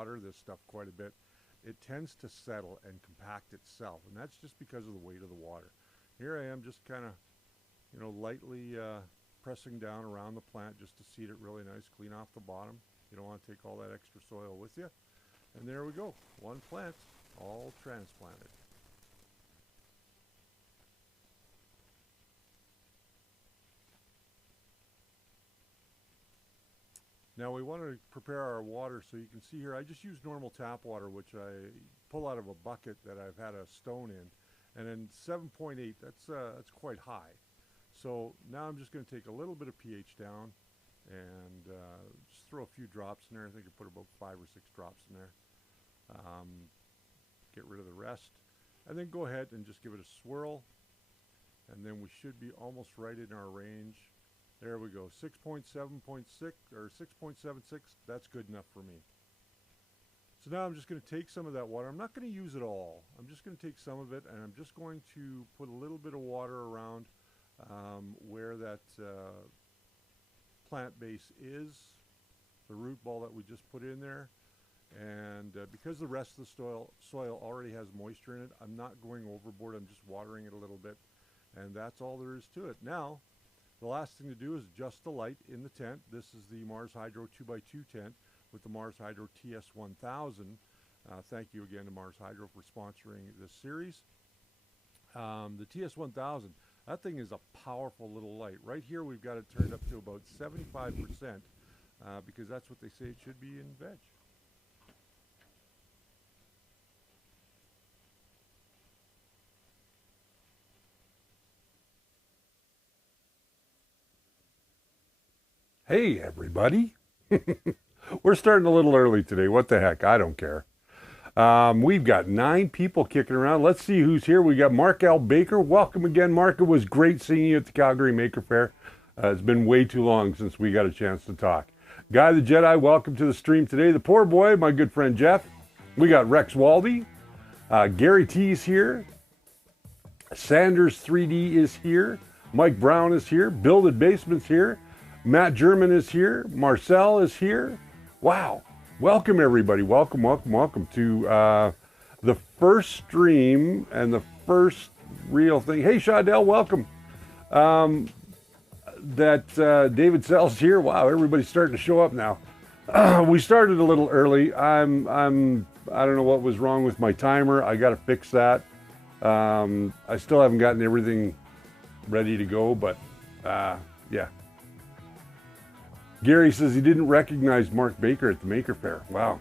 water this stuff quite a bit, it tends to settle and compact itself, and that's just because of the weight of the water. Here I am just kind of, you know, lightly pressing down around the plant just to seed it really nice, clean off the bottom. You don't want to take all that extra soil with you. And there we go, one plant, all transplanted. Now we want to prepare our water, so you can see here I just use normal tap water, which I pull out of a bucket that I've had a stone in, and then 7.8, that's quite high. So now I'm just going to take a little bit of pH down and just throw a few drops in there. I think I put about 5 or 6 drops in there. Get rid of the rest, and then go ahead and just give it a swirl, and then we should be almost right in our range. There we go, 6.7.6 or 6.76, that's good enough for me. So now I'm just going to take some of that water. I'm not going to use it all. I'm just going to take some of it, and I'm just going to put a little bit of water around where that plant base is, the root ball that we just put in there. And because the rest of the soil already has moisture in it, I'm not going overboard. I'm just watering it a little bit, and that's all there is to it. Now, the last thing to do is adjust the light in the tent. This is the Mars Hydro 2x2 tent with the Mars Hydro TS1000. Thank you again to Mars Hydro for sponsoring this series. The TS1000, that thing is a powerful little light. Right here we've got it turned up to about 75% because that's what they say it should be in veg. Hey everybody, we're starting a little early today. What the heck, I don't care. We've got 9 people kicking around. Let's see who's here. We got Mark L. Baker. Welcome again, Mark. It was great seeing you at the Calgary Maker Faire. It's been way too long since we got a chance to talk. Guy the Jedi, welcome to the stream today. The poor boy, my good friend Jeff. We got Rex Waldy. Gary T's here. Sanders 3D is here. Mike Brown is here. Builded Basement's here. Matt German is here. Marcel is here. Wow. Welcome, everybody. Welcome, welcome, welcome to the first stream and the first real thing. Hey, Shadell, welcome. David Sells here. Wow, everybody's starting to show up now. We started a little early. I don't know what was wrong with my timer. I got to fix that. I still haven't gotten everything ready to go, but yeah. Gary says he didn't recognize Mark Baker at the Maker Faire. Wow.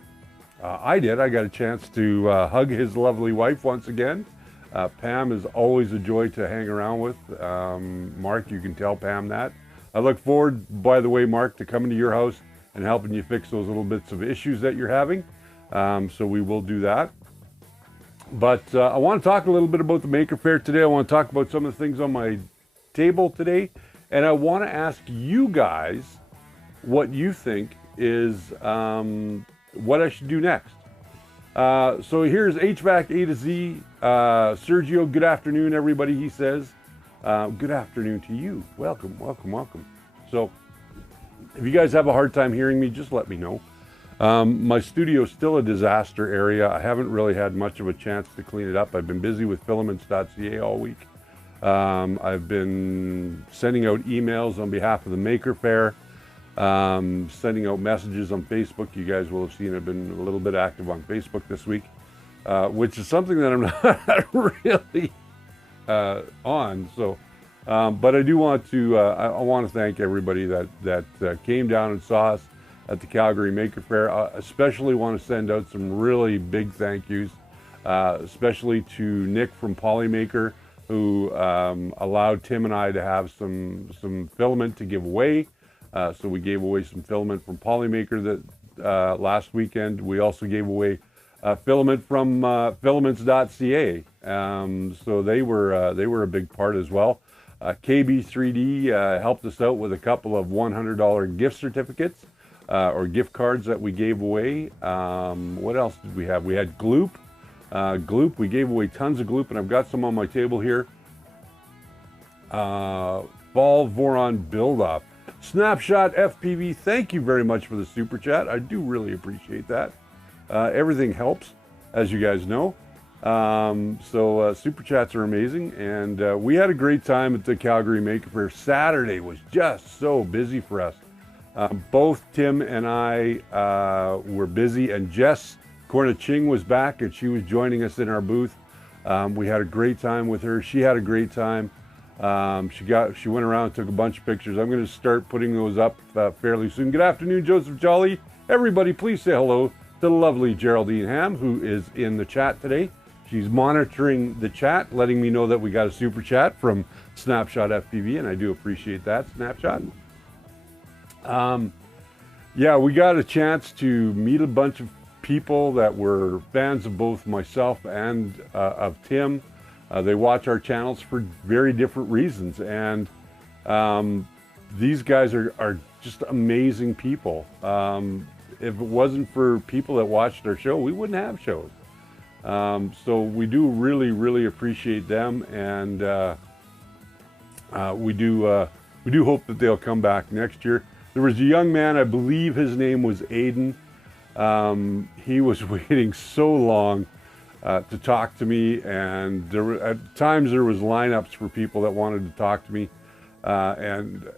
I did. I got a chance to hug his lovely wife once again. Pam is always a joy to hang around with. Mark, you can tell Pam that. I look forward, by the way, Mark, to coming to your house and helping you fix those little bits of issues that you're having. So we will do that. But I want to talk a little bit about the Maker Faire today. I want to talk about some of the things on my table today. And I want to ask you guys what you think is what I should do next. So here's HVAC A to Z. Sergio, good afternoon, everybody, he says. Good afternoon to you. Welcome, welcome, welcome. So if you guys have a hard time hearing me, just let me know. My studio is still a disaster area. I haven't really had much of a chance to clean it up. I've been busy with filaments.ca all week. I've been sending out emails on behalf of the Maker Faire. Sending out messages on Facebook. You guys will have seen I've been a little bit active on Facebook this week, which is something that I'm not really on. So, but I do want to I want to thank everybody that came down and saw us at the Calgary Maker Faire. I especially want to send out some really big thank yous, especially to Nick from Polymaker, who allowed Tim and I to have some filament to give away. So we gave away some filament from Polymaker that last weekend. We also gave away filament from filaments.ca. So they were a big part as well. KB3D helped us out with a couple of $100 gift certificates or gift cards that we gave away. What else did we have? We had Gloop. Gloop, we gave away tons of Gloop, and I've got some on my table here. Fall Voron Build-Up. Snapshot FPV, thank you very much for the super chat. I do really appreciate that. Everything helps, as you guys know. Super chats are amazing, and we had a great time at the Calgary Maker Faire. Saturday was just so busy for us. Both Tim and I were busy, and Jess Corniching was back, and she was joining us in our booth. We had a great time with her. She had a great time. She went around and took a bunch of pictures. I'm going to start putting those up fairly soon. Good afternoon, Joseph Jolly. Everybody, please say hello to the lovely Geraldine Ham, who is in the chat today. She's monitoring the chat, letting me know that we got a super chat from Snapshot FPV, and I do appreciate that, Snapshot. Yeah, we got a chance to meet a bunch of people that were fans of both myself and of Tim. They watch our channels for very different reasons, and these guys are just amazing people. If it wasn't for people that watched our show, we wouldn't have shows. So we do really appreciate them, and we do hope that they'll come back next year. There was a young man, I believe his name was Aiden. He was waiting so long to talk to me, and at times there was lineups for people that wanted to talk to me, and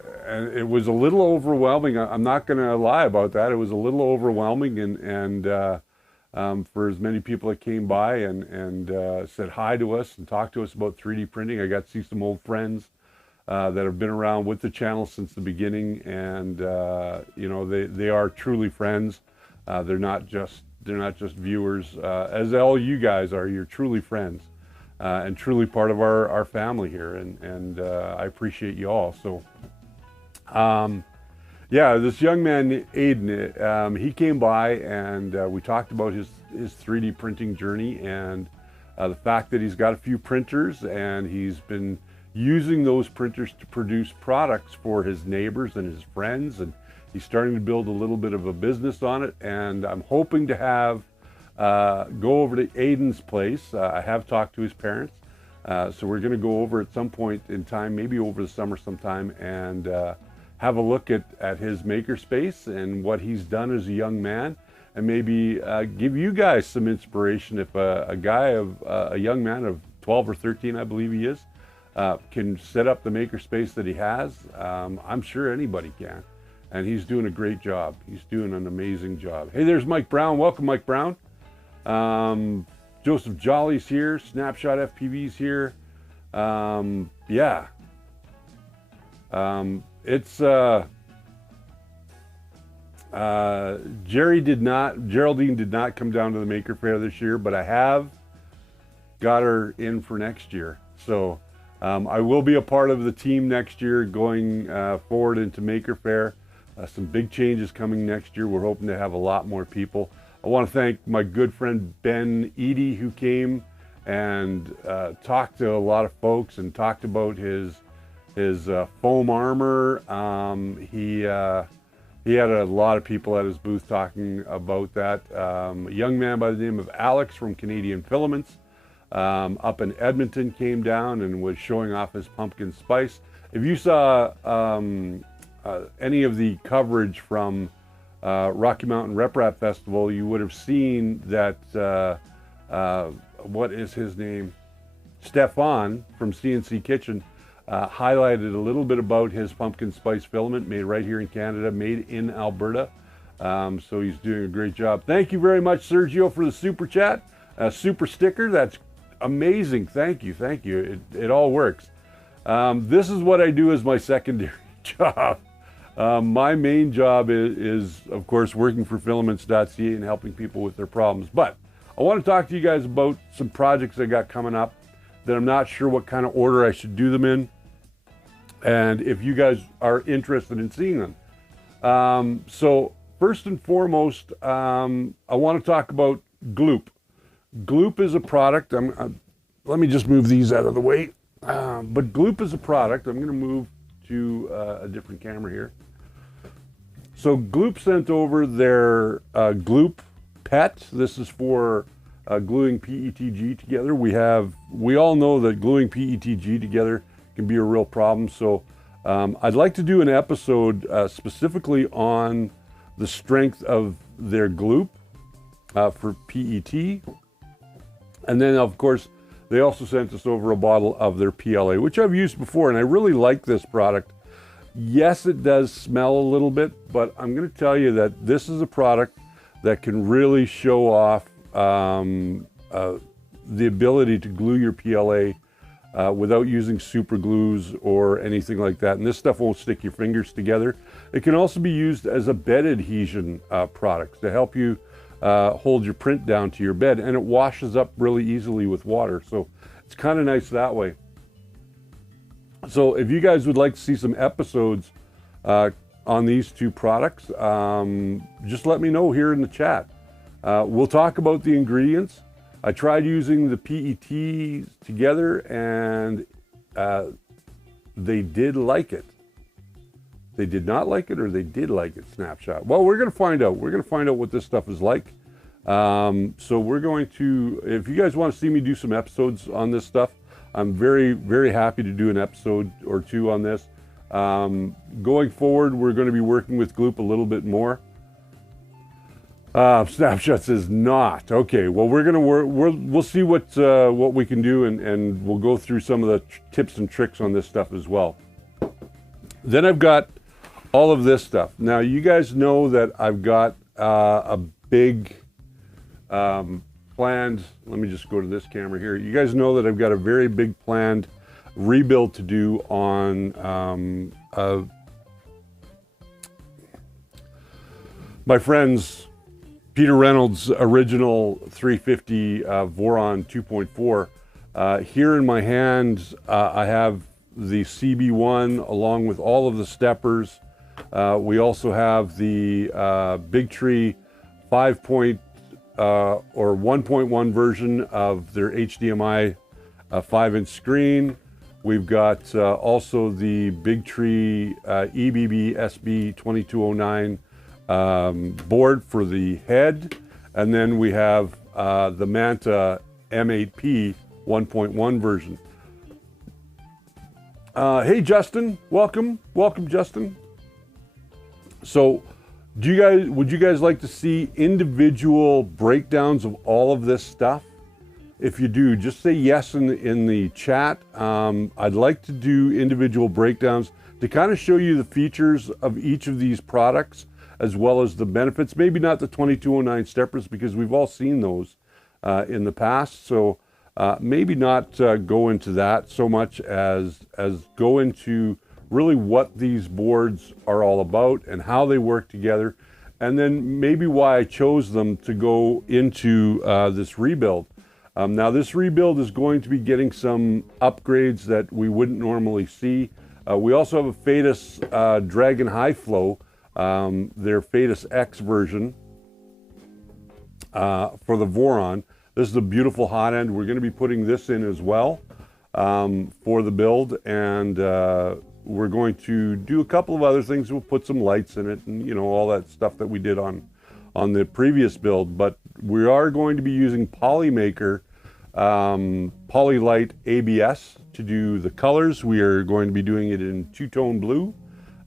it was a little overwhelming. I'm not going to lie about that. It was a little overwhelming, and for as many people that came by and said hi to us and talked to us about 3D printing. I got to see some old friends that have been around with the channel since the beginning, and you know, they are truly friends. They're not just viewers, as all you guys are. You're truly friends, and truly part of our family here, and I appreciate you all. So yeah, this young man, Aiden, he came by, and we talked about his 3D printing journey, and the fact that he's got a few printers, and he's been using those printers to produce products for his neighbors and his friends, and he's starting to build a little bit of a business on it. And I'm hoping to have go over to Aiden's place. I have talked to his parents, so we're going to go over at some point in time, maybe over the summer sometime, and have a look at his makerspace and what he's done as a young man, and maybe give you guys some inspiration. If a young man of 12 or 13, I believe he is, can set up the makerspace that he has, I'm sure anybody can. And he's doing a great job. He's doing an amazing job. Hey, there's Mike Brown. Welcome, Mike Brown. Joseph Jolly's here. Snapshot FPV's here. Yeah. Geraldine did not come down to the Maker Faire this year, but I have got her in for next year. So I will be a part of the team next year going forward into Maker Faire. Some big changes coming next year. We're hoping to have a lot more people. I want to thank my good friend Ben Eady, who came and talked to a lot of folks and talked about his foam armor. He had a lot of people at his booth talking about that. A young man by the name of Alex from Canadian Filaments up in Edmonton came down and was showing off his pumpkin spice. If you saw any of the coverage from Rocky Mountain Rep Rap Festival, you would have seen that, what is his name? Stefan from CNC Kitchen highlighted a little bit about his pumpkin spice filament made right here in Canada, made in Alberta. So he's doing a great job. Thank you very much, Sergio, for the super chat, super sticker. That's amazing. Thank you. Thank you. It all works. This is what I do as my secondary job. My main job is, of course, working for filaments.ca and helping people with their problems. But I want to talk to you guys about some projects I got coming up that I'm not sure what kind of order I should do them in, and if you guys are interested in seeing them. So first and foremost, I want to talk about Gloop. Gloop is a product. Let me just move these out of the way. But Gloop is a product. I'm going to move to a different camera here. So Gloop sent over their Gloop Pet. This is for gluing PETG together. We all know that gluing PETG together can be a real problem. So I'd like to do an episode specifically on the strength of their Gloop for PET. And then, of course, they also sent us over a bottle of their PLA, which I've used before, and I really like this product. Yes, it does smell a little bit, but I'm going to tell you that this is a product that can really show off the ability to glue your PLA without using super glues or anything like that. And this stuff won't stick your fingers together. It can also be used as a bed adhesion product to help you hold your print down to your bed, and it washes up really easily with water. So it's kind of nice that way. So if you guys would like to see some episodes on these two products, just let me know here in the chat. We'll talk about the ingredients. I tried using the PET together, and they did like it. They did not like it, or they did like it, Snapshot. Well, we're going to find out. We're going to find out what this stuff is like. So we're going to, if you guys want to see me do some episodes on this stuff, I'm very, very happy to do an episode or two on this. Going forward, we're going to be working with Gloop a little bit more. Snapshot says not. Okay, well, we're going to work, we'll see what we can do, and we'll go through some of the tips and tricks on this stuff as well. Then I've got all of this stuff. Now, you guys know that I've got a big planned, let me just go to this camera here. You guys know that I've got a very big planned rebuild to do on my friend's Peter Reynolds' original 350 Voron 2.4. Here in my hands, I have the CB1 along with all of the steppers. We also have the Big Tree 5. Or 1.1 version of their HDMI 5-inch screen. We've got also the Big Tree EBB SB 2209 board for the head, and then we have the Manta M8P 1.1 version. Hey Justin, welcome Justin. So would you guys like to see individual breakdowns of all of this stuff? If you do, just say yes in the chat. I'd like to do individual breakdowns to kind of show you the features of each of these products, as well as the benefits. Maybe not the 2209 steppers, because we've all seen those in the past. So maybe not go into that so much as go into really what these boards are all about and how they work together, and then maybe why I chose them to go into this rebuild. Now, this rebuild is going to be getting some upgrades that we wouldn't normally see. We also have a Fadus Dragon High Flow, their Fadus X version for the Voron. This is a beautiful hot end. We're going to be putting this in as well for the build, and we're going to do a couple of other things. We'll put some lights in it, and you know, all that stuff that we did on the previous build. But we are going to be using Polymaker Polylight ABS to do the colors. We are going to be doing it in two-tone blue,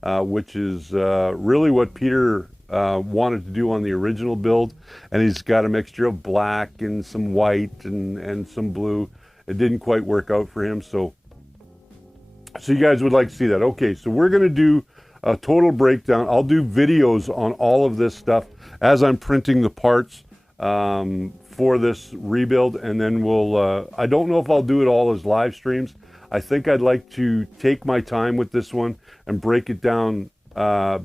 which is really what Peter wanted to do on the original build, and he's got a mixture of black and some white and some blue. It didn't quite work out for him, so you guys would like to see that. Okay, so we're going to do a total breakdown. I'll do videos on all of this stuff as I'm printing the parts for this rebuild, and then we'll, I don't know if I'll do it all as live streams. I think I'd like to take my time with this one and break it down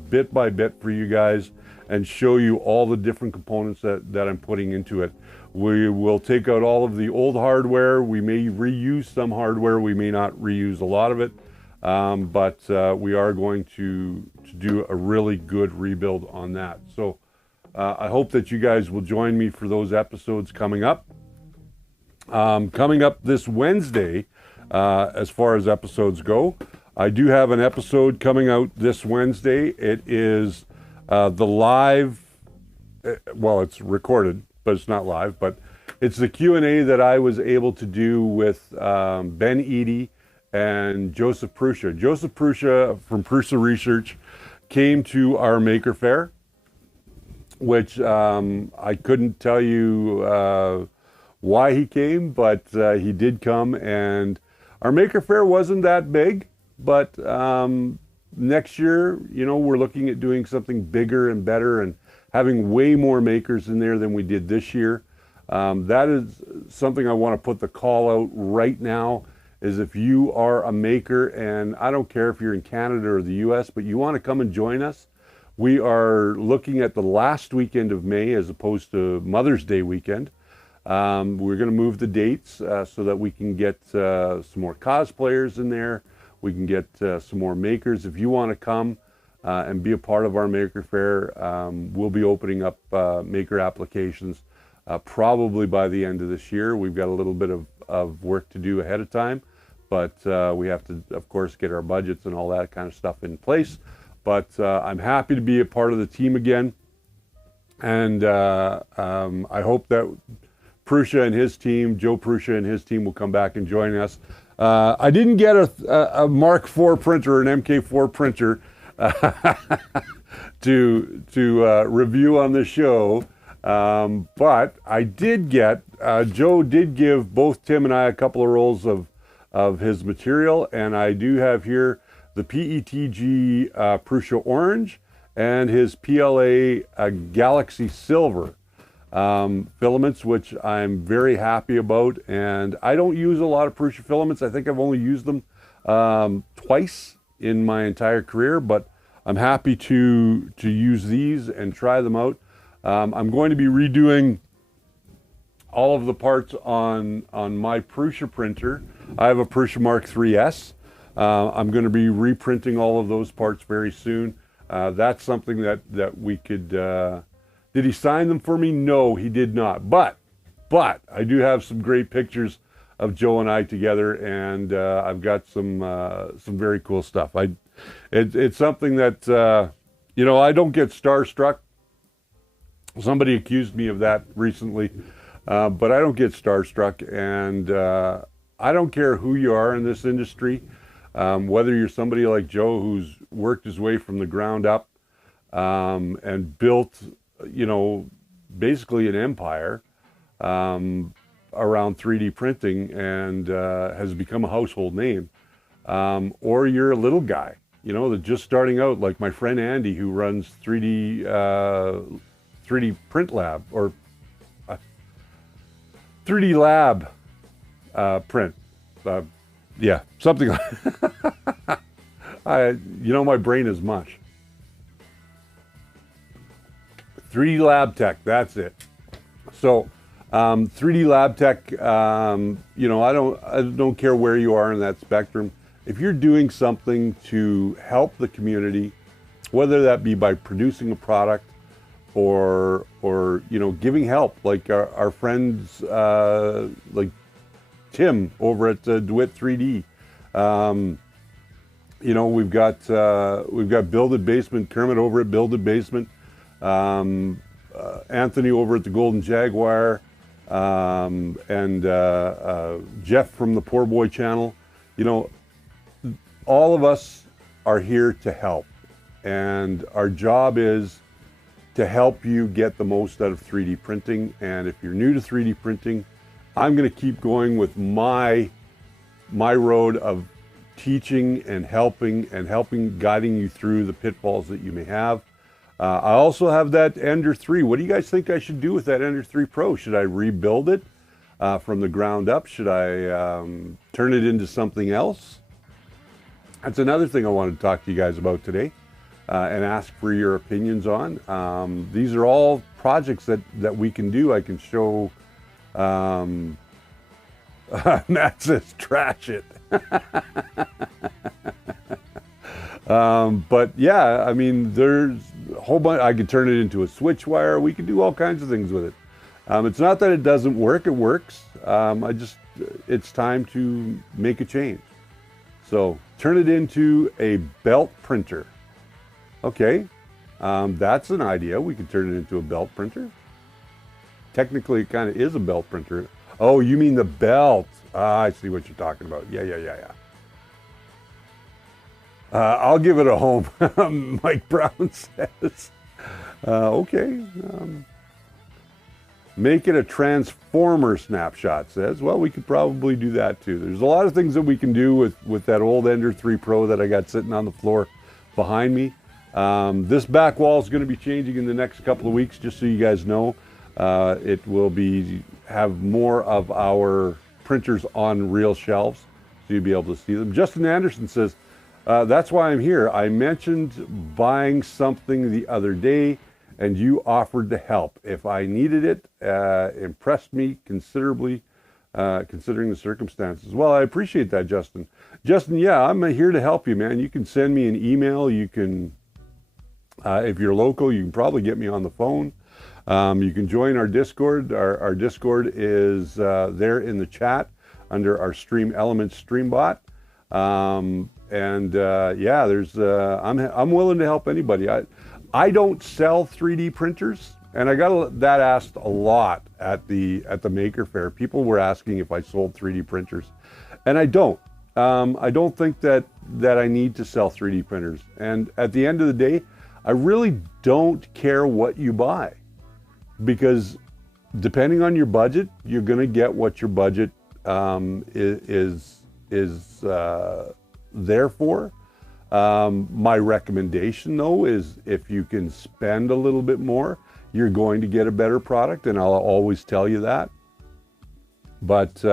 bit by bit for you guys and show you all the different components that I'm putting into it. We will take out all of the old hardware. We may reuse some hardware. We may not reuse a lot of it, but we are going to do a really good rebuild on that. So I hope that you guys will join me for those episodes coming up. Coming up this Wednesday, as far as episodes go, I do have an episode coming out this Wednesday. It is the live, well, it's recorded, but it's not live, but it's the Q&A that I was able to do with Ben Eady and Joseph Prussia. Joseph Prussia from Prussia Research came to our Maker Faire, which I couldn't tell you why he came, but he did come. And our Maker Faire wasn't that big, but next year, you know, we're looking at doing something bigger and better and having way more makers in there than we did this year. That is something I want to put the call out right now, is if you are a maker, and I don't care if you're in Canada or the US, but you want to come and join us, we are looking at the last weekend of May as opposed to Mother's Day weekend. We're going to move the dates so that we can get some more cosplayers in there. We can get some more makers. If you want to come and be a part of our Maker Faire, we'll be opening up maker applications probably by the end of this year. We've got a little bit of work to do ahead of time, but we have to, of course, get our budgets and all that kind of stuff in place. But I'm happy to be a part of the team again, and I hope that Prussia and his team, Joe Prussia and his team, will come back and join us. I didn't get a Mark IV printer, an MK4 printer, to review on the show, but I did get, Joe did give both Tim and I a couple of rolls of his material, and I do have here the PETG Prussia Orange and his PLA Galaxy Silver filaments, which I'm very happy about. And I don't use a lot of Prussia filaments. I think I've only used them twice in my entire career, but I'm happy to use these and try them out. I'm going to be redoing all of the parts on my Prussia printer. I have a Prussia Mark III's. I'm going to be reprinting all of those parts very soon. That's something that we could... did he sign them for me? No, he did not. But I do have some great pictures of Joe and I together, and I've got some very cool stuff. It's something that, you know, I don't get starstruck. Somebody accused me of that recently, but I don't get starstruck, and I don't care who you are in this industry, whether you're somebody like Joe who's worked his way from the ground up and built, you know, basically an empire around 3D printing and has become a household name, or you're a little guy, you know, that's just starting out, like my friend Andy, who runs 3D print lab, or 3D lab print. Yeah, something like you know, my brain is mush. 3D Lab Tech, that's it. So 3D Lab Tech, you know, I don't care where you are in that spectrum. If you're doing something to help the community, whether that be by producing a product or you know, giving help, like our friends like Tim over at DeWitt 3D. You know, we've got Builded Basement, Kermit over at Builded Basement, Anthony over at the Golden Jaguar, and Jeff from the Poor Boy channel. You know, all of us are here to help, and our job is to help you get the most out of 3D printing. And if you're new to 3D printing, I'm going to keep going with my road of teaching and helping, guiding you through the pitfalls that you may have. I also have that Ender 3. What do you guys think I should do with that Ender 3 Pro? Should I rebuild it from the ground up? Should I turn it into something else? That's another thing I wanted to talk to you guys about today and ask for your opinions on. These are all projects that we can do. I can show... Matt says trash it. But yeah, I mean, there's a whole bunch. I could turn it into a switch wire. We could do all kinds of things with it. It's not that it doesn't work, it works. It's time to make a change. So turn it into a belt printer. Okay, that's an idea. We could turn it into a belt printer. Technically, it kind of is a belt printer. Oh, you mean the belt. I see what you're talking about. Yeah. I'll give it a home, Mike Brown says. Okay. Make it a transformer snapshot, says. Well, we could probably do that too. There's a lot of things that we can do with that old Ender 3 Pro that I got sitting on the floor behind me. This back wall is going to be changing in the next couple of weeks, just so you guys know. It will have more of our printers on real shelves, so you'll be able to see them. Justin Anderson says, that's why I'm here. I mentioned buying something the other day, and you offered to help. If I needed it, impressed me considerably, considering the circumstances. Well, I appreciate that, Justin. Justin, yeah, I'm here to help you, man. You can send me an email. You can, if you're local, you can probably get me on the phone. You can join our Discord. Our Discord is there in the chat under our Stream Elements Streambot. Yeah, there's I'm willing to help anybody. I don't sell 3D printers, and I got that asked a lot at the Maker Faire. People were asking if I sold 3D printers, and I don't. I don't think that I need to sell 3D printers. And at the end of the day, I really don't care what you buy, because depending on your budget, you're going to get what your budget is there for. My recommendation, though, is if you can spend a little bit more, you're going to get a better product, and I'll always tell you that. But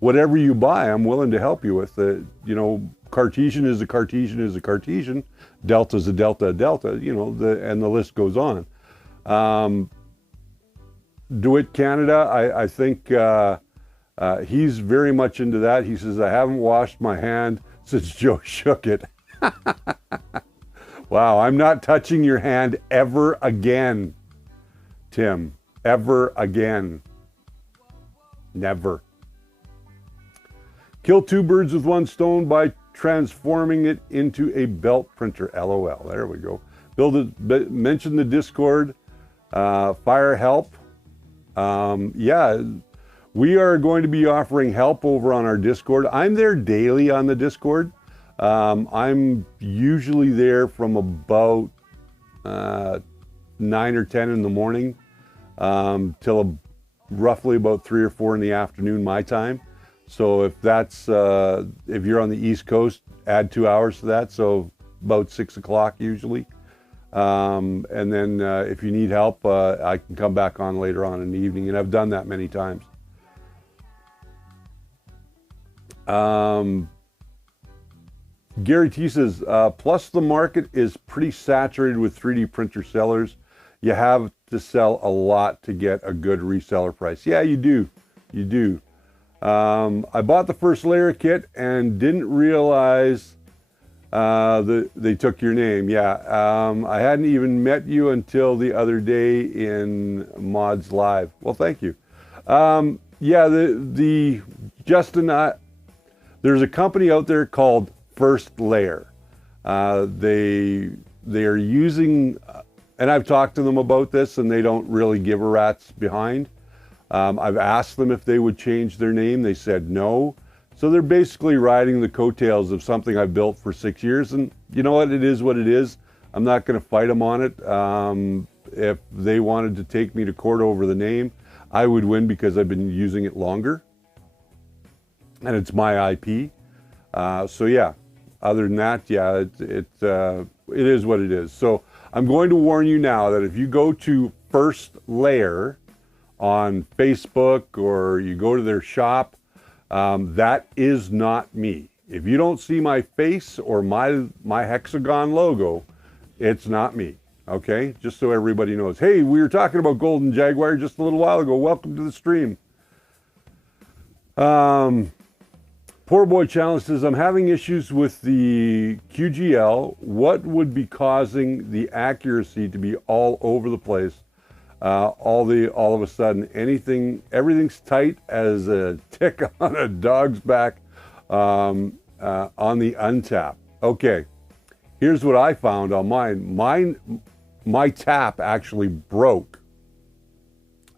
whatever you buy, I'm willing to help you with. You know, Cartesian is a Cartesian is a Cartesian, Delta is a Delta, a Delta, you know, and the list goes on. DeWitt Canada, I think he's very much into that. He says, I haven't washed my hand since Joe shook it. Wow, I'm not touching your hand ever again, Tim. Ever again. Never. Kill two birds with one stone by transforming it into a belt printer. LOL. There we go. Mention the Discord. Fire help. Yeah, we are going to be offering help over on our Discord. I'm there daily on the Discord. I'm usually there from about 9 or 10 in the morning till roughly about 3 or 4 in the afternoon my time. So if that's if you're on the East Coast, add 2 hours to that, so about 6 o'clock usually. And then if you need help, I can come back on later on in the evening, and I've done that many times. Gary T says, plus the market is pretty saturated with 3D printer sellers. You have to sell a lot to get a good reseller price. Yeah, you do. You do. I bought the first layer kit and didn't realize they took your name. Yeah, I hadn't even met you until the other day in Mods Live. Well, thank you. Yeah, the Justin, there's a company out there called First Layer. They are using, and I've talked to them about this, and they don't really give a rat's behind. I've asked them if they would change their name. They said no. So they're basically riding the coattails of something I've built for 6 years, and you know what? It is what it is. I'm not going to fight them on it. If they wanted to take me to court over the name, I would win because I've been using it longer, and it's my IP. So yeah, other than that, yeah, it is what it is. So I'm going to warn you now that if you go to First Layer on Facebook or you go to their shop, that is not me. If you don't see my face or my hexagon logo, it's not me. Okay, just so everybody knows. Hey, we were talking about Golden Jaguar just a little while ago. Welcome to the stream. Poor Boy Challenge says, I'm having issues with the QGL. What would be causing the accuracy to be all over the place? All of a sudden, everything's tight as a tick on a dog's back on the untap. Okay, here's what I found on mine. My tap actually broke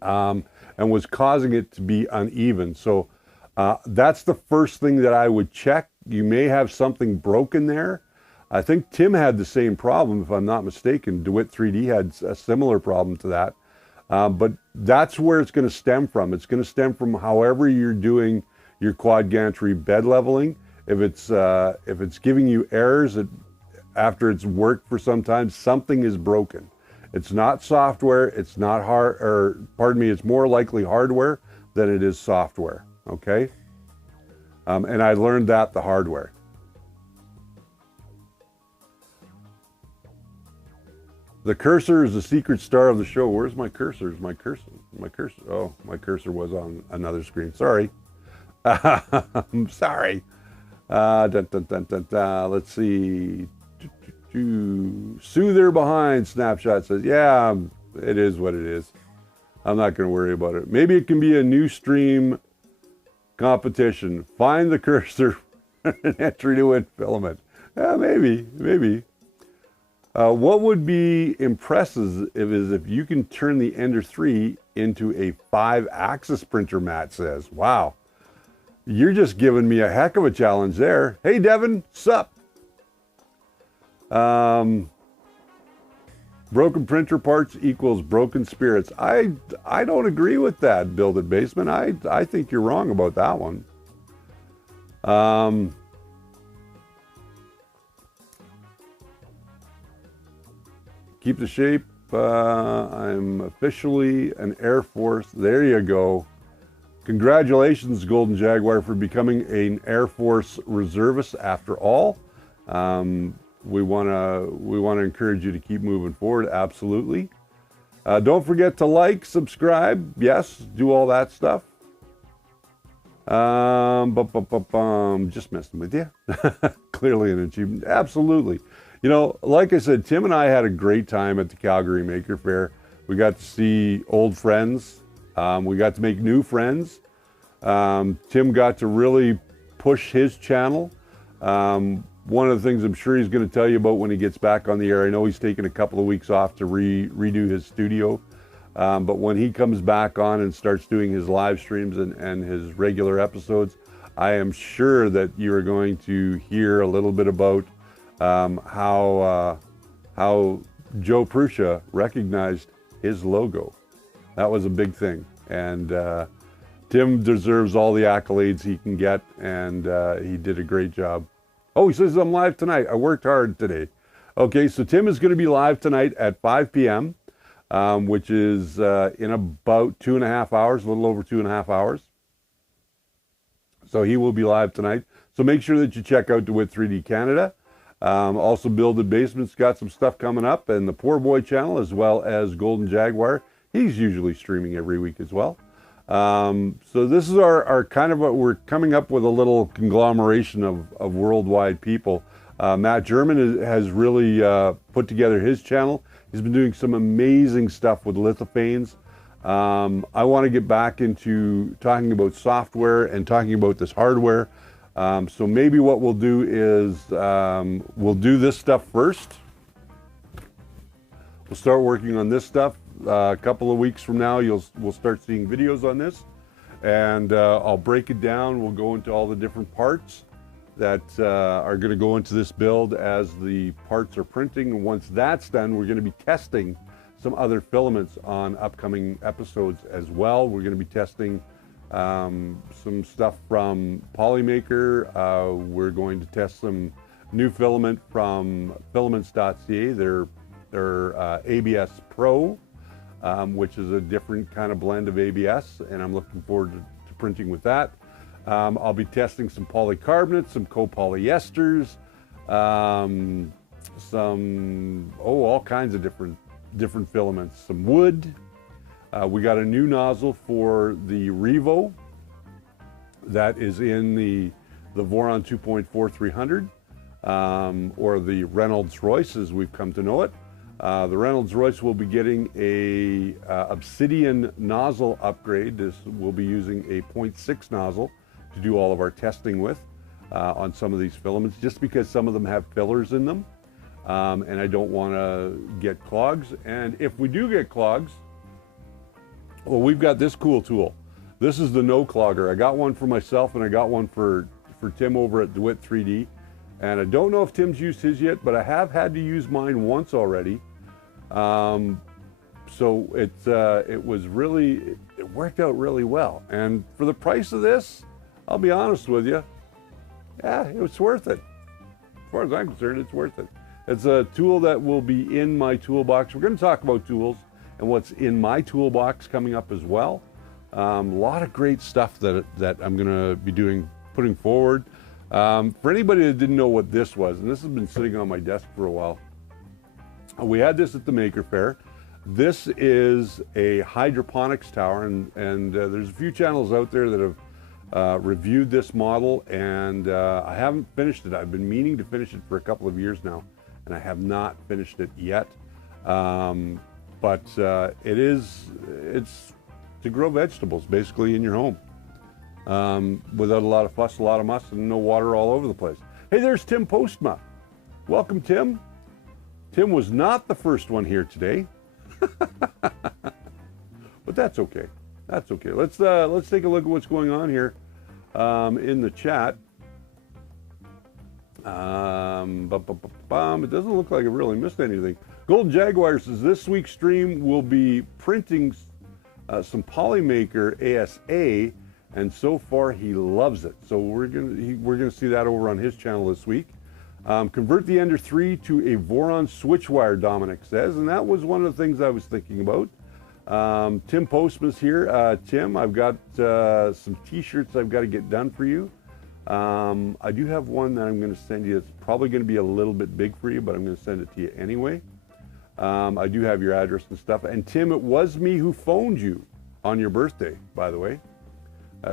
and was causing it to be uneven. So that's the first thing that I would check. You may have something broken there. I think Tim had the same problem, if I'm not mistaken. DeWitt 3D had a similar problem to that. But that's where it's going to stem from. It's going to stem from however you're doing your quad gantry bed leveling. If it's giving you errors after it's worked for some time, something is broken. It's not software. It's not hard, or pardon me, it's more likely hardware than it is software. Okay. And I learned that the hard way. The cursor is the secret star of the show. Where's my cursor? My cursor. Oh, my cursor was on another screen. Sorry. I'm sorry. Let's see. Sue there behind Snapshot says, yeah, it is what it is. I'm not going to worry about it. Maybe it can be a new stream competition. Find the cursor and entry to win filament. Yeah, maybe. What would be impressive is if you can turn the Ender 3 into a 5-axis printer, Matt says. Wow. You're just giving me a heck of a challenge there. Hey, Devin, sup? Broken printer parts equals broken spirits. I don't agree with that, Build It Basement. I think you're wrong about that one. Keep the shape. I'm officially an Air Force. There you go. Congratulations, Golden Jaguar, for becoming an Air Force reservist after all. We want to encourage you to keep moving forward. Absolutely. Don't forget to like, subscribe. Yes, do all that stuff. Just messing with you. Clearly an achievement. Absolutely. You know, like I said, Tim and I had a great time at the Calgary Maker Faire. We got to see old friends. We got to make new friends. Tim got to really push his channel. One of the things I'm sure he's going to tell you about when he gets back on the air, I know he's taken a couple of weeks off to redo his studio. But when he comes back on and starts doing his live streams and his regular episodes, I am sure that you are going to hear a little bit about how Joe Prussia recognized his logo. That was a big thing. And Tim deserves all the accolades he can get, and he did a great job. Oh, he says I'm live tonight. I worked hard today. Okay, so Tim is going to be live tonight at 5 p.m., which is in about 2.5 hours, a little over 2.5 hours. So he will be live tonight. So make sure that you check out DeWitt 3D Canada. Also, Build It Basement's got some stuff coming up, and the Poor Boy channel, as well as Golden Jaguar. He's usually streaming every week as well. So this is our kind of we're coming up with a little conglomeration of worldwide people. Matt German has really put together his channel. He's been doing some amazing stuff with lithofanes. I want to get back into talking about software and talking about this hardware. So maybe what we'll do is we'll do this stuff first. We'll start working on this stuff. A couple of weeks from now, we'll start seeing videos on this, and I'll break it down. We'll go into all the different parts that are going to go into this build as the parts are printing. And once that's done, we're going to be testing some other filaments on upcoming episodes as well. We're going to be testing some stuff from Polymaker. We're going to test some new filament from filaments.ca. Their ABS Pro, which is a different kind of blend of ABS, and I'm looking forward to printing with that. I'll be testing some polycarbonates, some copolyesters, all kinds of different filaments, some wood. We got a new nozzle for the Revo that is in the Voron 2.4 300, or the Reynolds Royce as we've come to know it. The Reynolds Royce will be getting a Obsidian nozzle upgrade. We'll be using a 0.6 nozzle to do all of our testing with on some of these filaments, just because some of them have fillers in them, and I don't want to get clogs. And if we do get clogs, well, we've got this cool tool. This is the no clogger. I got one for myself, and I got one for Tim over at DeWitt 3D. And I don't know if Tim's used his yet, but I have had to use mine once already. So it was really, it worked out really well. And for the price of this, I'll be honest with you, yeah, it was worth it. As far as I'm concerned, it's worth it. It's a tool that will be in my toolbox. We're going to talk about tools and what's in my toolbox coming up as well. A lot of great stuff that I'm going to be putting forward. For anybody that didn't know what this was, and this has been sitting on my desk for a while, we had this at the Maker Faire. This is a hydroponics tower, and there's a few channels out there that have reviewed this model, and I haven't finished it. I've been meaning to finish it for a couple of years now, and I have not finished it yet. But it's to grow vegetables basically in your home without a lot of fuss, a lot of muss, and no water all over the place. Hey, there's Tim Postma. Welcome, Tim. Tim was not the first one here today. But that's okay. That's okay. Let's take a look at what's going on here in the chat. It doesn't look like it really missed anything. Golden Jaguar says this week's stream will be printing some Polymaker ASA, and so far he loves it. So we're gonna see that over on his channel this week. Convert the Ender 3 to a Voron switch wire, Dominic says, and that was one of the things I was thinking about. Tim Postman's here. Tim, I've got some t-shirts I've got to get done for you. I do have one that I'm going to send you. It's probably going to be a little bit big for you, but I'm going to send it to you anyway. I do have your address and stuff. And Tim, it was me who phoned you on your birthday, by the way,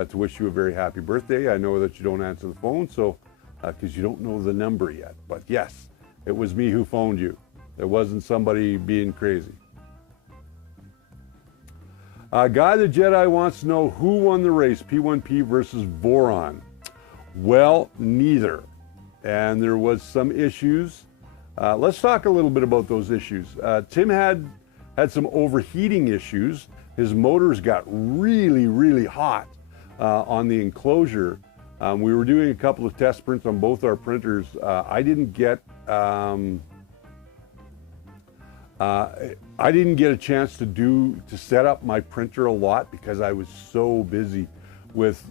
to wish you a very happy birthday. I know that you don't answer the phone, so because you don't know the number yet. But yes, it was me who phoned you. It wasn't somebody being crazy. Guy the Jedi wants to know who won the race, P1P versus Voron. Well, neither. And there was some issues. Let's talk a little bit about those issues. Tim had some overheating issues. His motors got really, really hot on the enclosure. We were doing a couple of test prints on both our printers. I didn't get a chance to set up my printer a lot because I was so busy with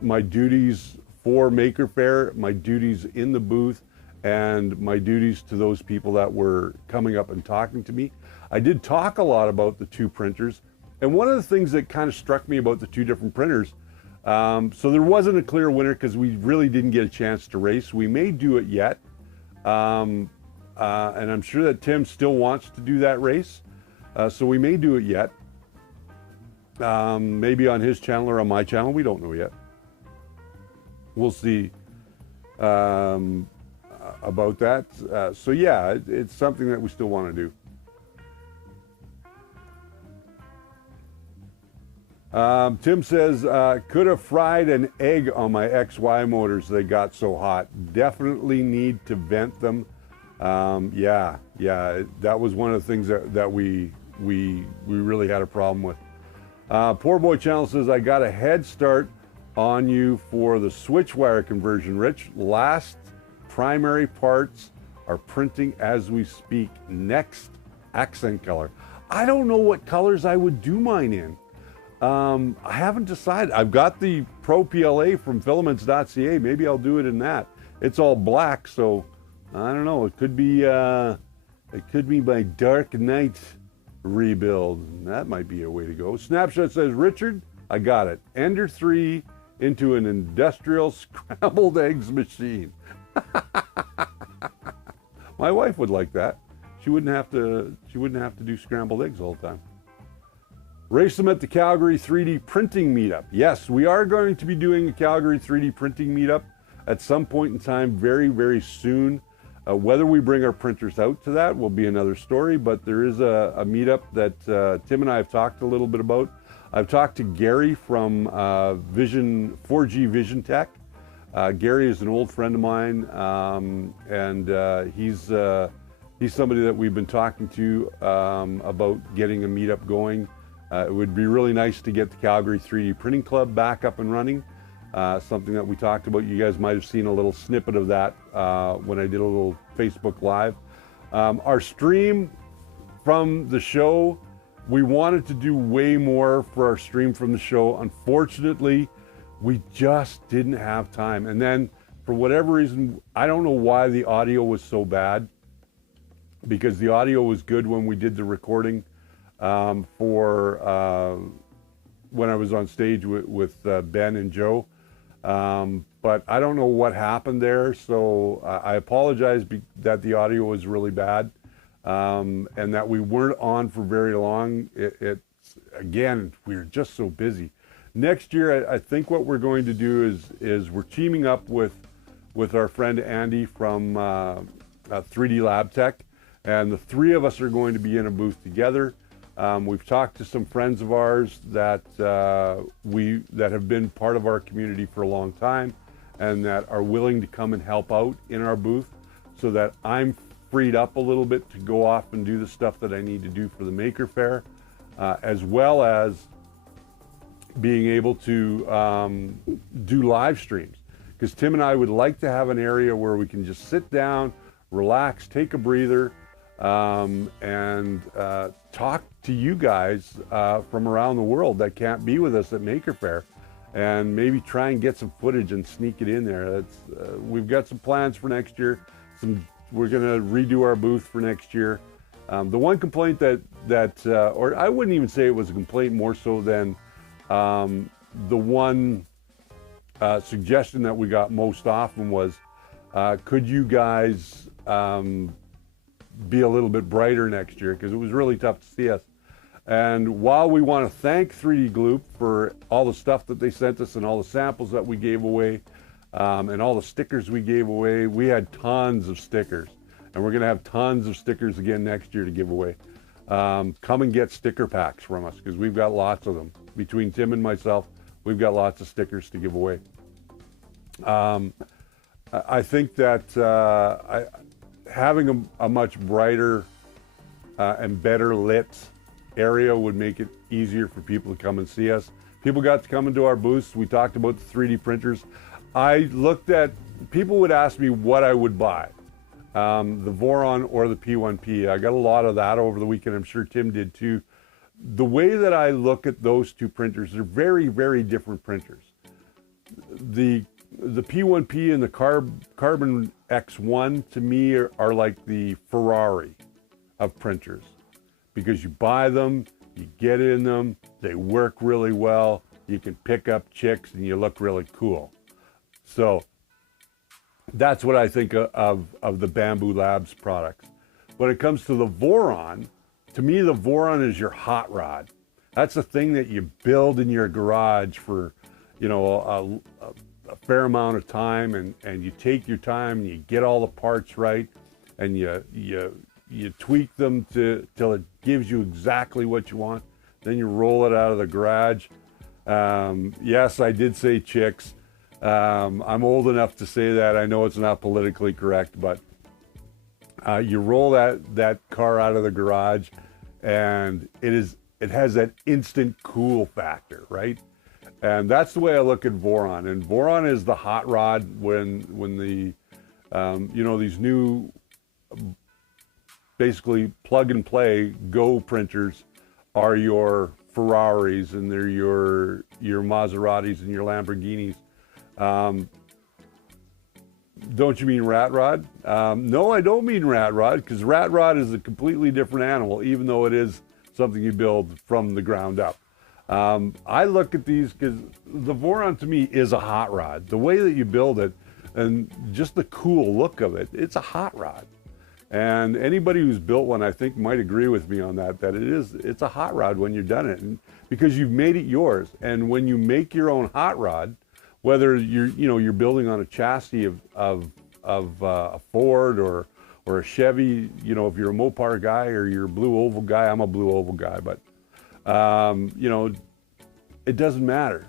my duties for Maker Faire, my duties in the booth, and my duties to those people that were coming up and talking to me. I did talk a lot about the two printers, and one of the things that kind of struck me about the two different printers, so there wasn't a clear winner because we really didn't get a chance to race. We may do it yet, and I'm sure that Tim still wants to do that race, so we may do it yet. Maybe on his channel or on my channel, we don't know yet. We'll see about that. So yeah, it's something that we still want to do. Tim says, could have fried an egg on my XY motors. They got so hot. Definitely need to vent them. Yeah, that was one of the things that we really had a problem with. Poor Boy Channel says, I got a head start on you for the switch wire conversion, Rich. Last primary parts are printing as we speak. Next, accent color. I don't know what colors I would do mine in. I haven't decided. I've got the Pro PLA from filaments.ca. Maybe I'll do it in that. It's all black, so I don't know. It could be my Dark Knight rebuild. That might be a way to go. Snapshot says, Richard, I got it. Ender 3 into an industrial scrambled eggs machine. My wife would like that. She wouldn't have to do scrambled eggs all the time. Race them at the Calgary 3D printing meetup. Yes, we are going to be doing a Calgary 3D printing meetup at some point in time, very, very soon. Whether we bring our printers out to that will be another story, but there is a meetup that Tim and I have talked a little bit about. I've talked to Gary from 4G Vision Tech. Gary is an old friend of mine, and he's somebody that we've been talking to about getting a meetup going. It would be really nice to get the Calgary 3D Printing Club back up and running. something that we talked about. You guys might have seen a little snippet of that when I did a little Facebook Live. Our stream from the show, we wanted to do way more for our stream from the show. Unfortunately, we just didn't have time. And then for whatever reason, I don't know why the audio was so bad, because the audio was good when we did the recording for when I was on stage with Ben and Joe. But I don't know what happened there. So I apologize that the audio was really bad and that we weren't on for very long. Again, we were just so busy. Next year, I think what we're going to do is we're teaming up with our friend Andy from 3D Lab Tech, and the three of us are going to be in a booth together. We've talked to some friends of ours that have been part of our community for a long time and that are willing to come and help out in our booth, so that I'm freed up a little bit to go off and do the stuff that I need to do for the Maker Faire, as well as being able to do live streams. Because Tim and I would like to have an area where we can just sit down, relax, take a breather, and talk to you guys from around the world that can't be with us at Maker Faire, and maybe try and get some footage and sneak it in there. We've got some plans for next year. We're gonna redo our booth for next year. The one complaint or I wouldn't even say it was a complaint, more so than the one suggestion that we got most often was, could you guys be a little bit brighter next year, because it was really tough to see us. And while we want to thank 3D Gloop for all the stuff that they sent us and all the samples that we gave away and all the stickers we gave away, we had tons of stickers, and we're going to have tons of stickers again next year to give away. Come and get sticker packs from us, because we've got lots of them. Between Tim and myself, we've got lots of stickers to give away. I think that having a much brighter and better lit area would make it easier for people to come and see us. People got to come into our booths. We talked about the 3D printers. People would ask me what I would buy, the Voron or the P1P. I got a lot of that over the weekend. I'm sure Tim did too. The way that I look at those two printers, they're very, very different printers. The P1P and the Carbon X1 to me are like the Ferrari of printers, because you buy them, you get in them, they work really well, you can pick up chicks, and you look really cool. So that's what I think of the Bamboo Labs products. When it comes to the Voron, to me the Voron is your hot rod. That's the thing that you build in your garage for, you know, a fair amount of time, and you take your time and you get all the parts right, and you tweak them till it gives you exactly what you want. Then you roll it out of the garage. Yes, I did say chicks. I'm old enough to say that. I know it's not politically correct, but you roll that car out of the garage, and it has that instant cool factor, right? And that's the way I look at Voron. And Voron is the hot rod when the you know, these new basically plug and play Go printers are your Ferraris, and they're your Maseratis and your Lamborghinis. Don't you mean Rat Rod? No, I don't mean Rat Rod, because Rat Rod is a completely different animal, even though it is something you build from the ground up. I look at these because the Voron to me is a hot rod. The way that you build it and just the cool look of it, it's a hot rod. And anybody who's built one, I think, might agree with me on that it's a hot rod when you're done it, and because you've made it yours. And when you make your own hot rod, whether you're building on a chassis of a Ford or a Chevy, you know, if you're a Mopar guy or you're a Blue Oval guy, I'm a Blue Oval guy, but you know, it doesn't matter,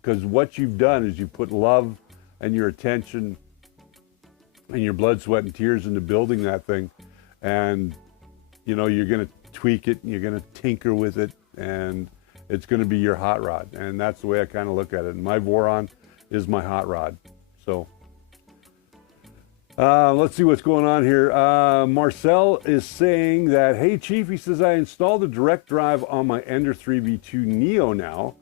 because what you've done is you put love and your attention and your blood, sweat, and tears into building that thing, and you know, you're going to tweak it and you're going to tinker with it, and it's going to be your hot rod. And that's the way I kind of look at it. And my Voron is my hot rod. So let's see what's going on here. Marcel is saying that, hey Chief, he says, I installed a direct drive on my Ender 3V2 Neo now.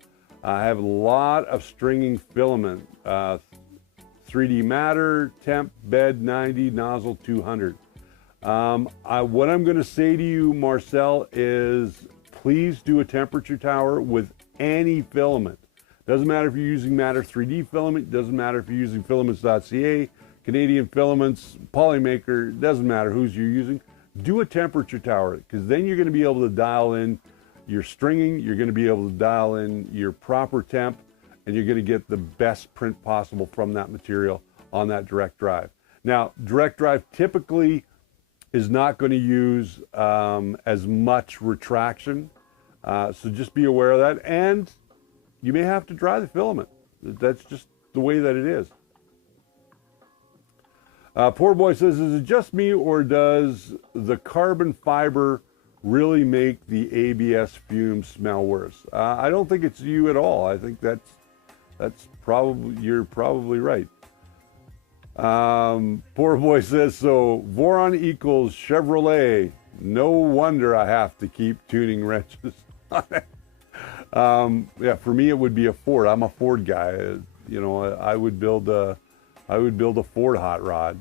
I have a lot of stringing filament, 3D matter, temp, bed 90, nozzle 200. What I'm going to say to you, Marcel, is please do a temperature tower with any filament. Doesn't matter if you're using Matter 3D filament, doesn't matter if you're using filaments.ca, Canadian Filaments, Polymaker, doesn't matter who's you're using. Do a temperature tower, because then you're going to be able to dial in your stringing, you're going to be able to dial in your proper temp, and you're going to get the best print possible from that material on that direct drive. Now, direct drive typically is not going to use as much retraction, so just be aware of that, and you may have to dry the filament. That's just the way that it is. Poor Boy says, is it just me, or does the carbon fiber really make the ABS fumes smell worse? I don't think it's you at all. I think that's probably, you're probably right. Poor Boy says, so Voron equals Chevrolet. No wonder I have to keep tuning wrenches on it. Yeah, for me it would be a Ford. I'm a Ford guy. You know, I would build a Ford hot rod.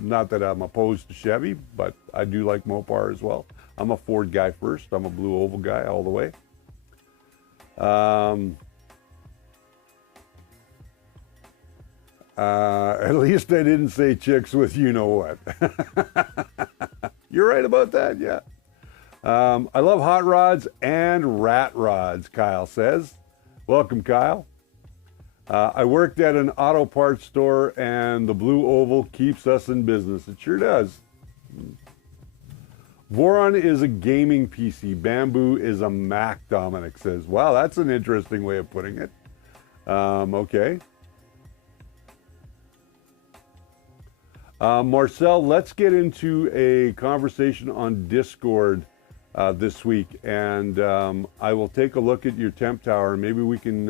Not that I'm opposed to Chevy, but I do like Mopar as well. I'm a Ford guy first. I'm a blue oval guy all the way. At least I didn't say chicks with you know what. You're right about that, yeah. I love hot rods and rat rods, Kyle says. Welcome, Kyle. I worked at an auto parts store, and the blue oval keeps us in business. It sure does. Voron is a gaming PC. Bamboo is a Mac, Dominic says. Wow, that's an interesting way of putting it. Okay. Marcel, let's get into a conversation on Discord this week, and I will take a look at your temp tower. Maybe we can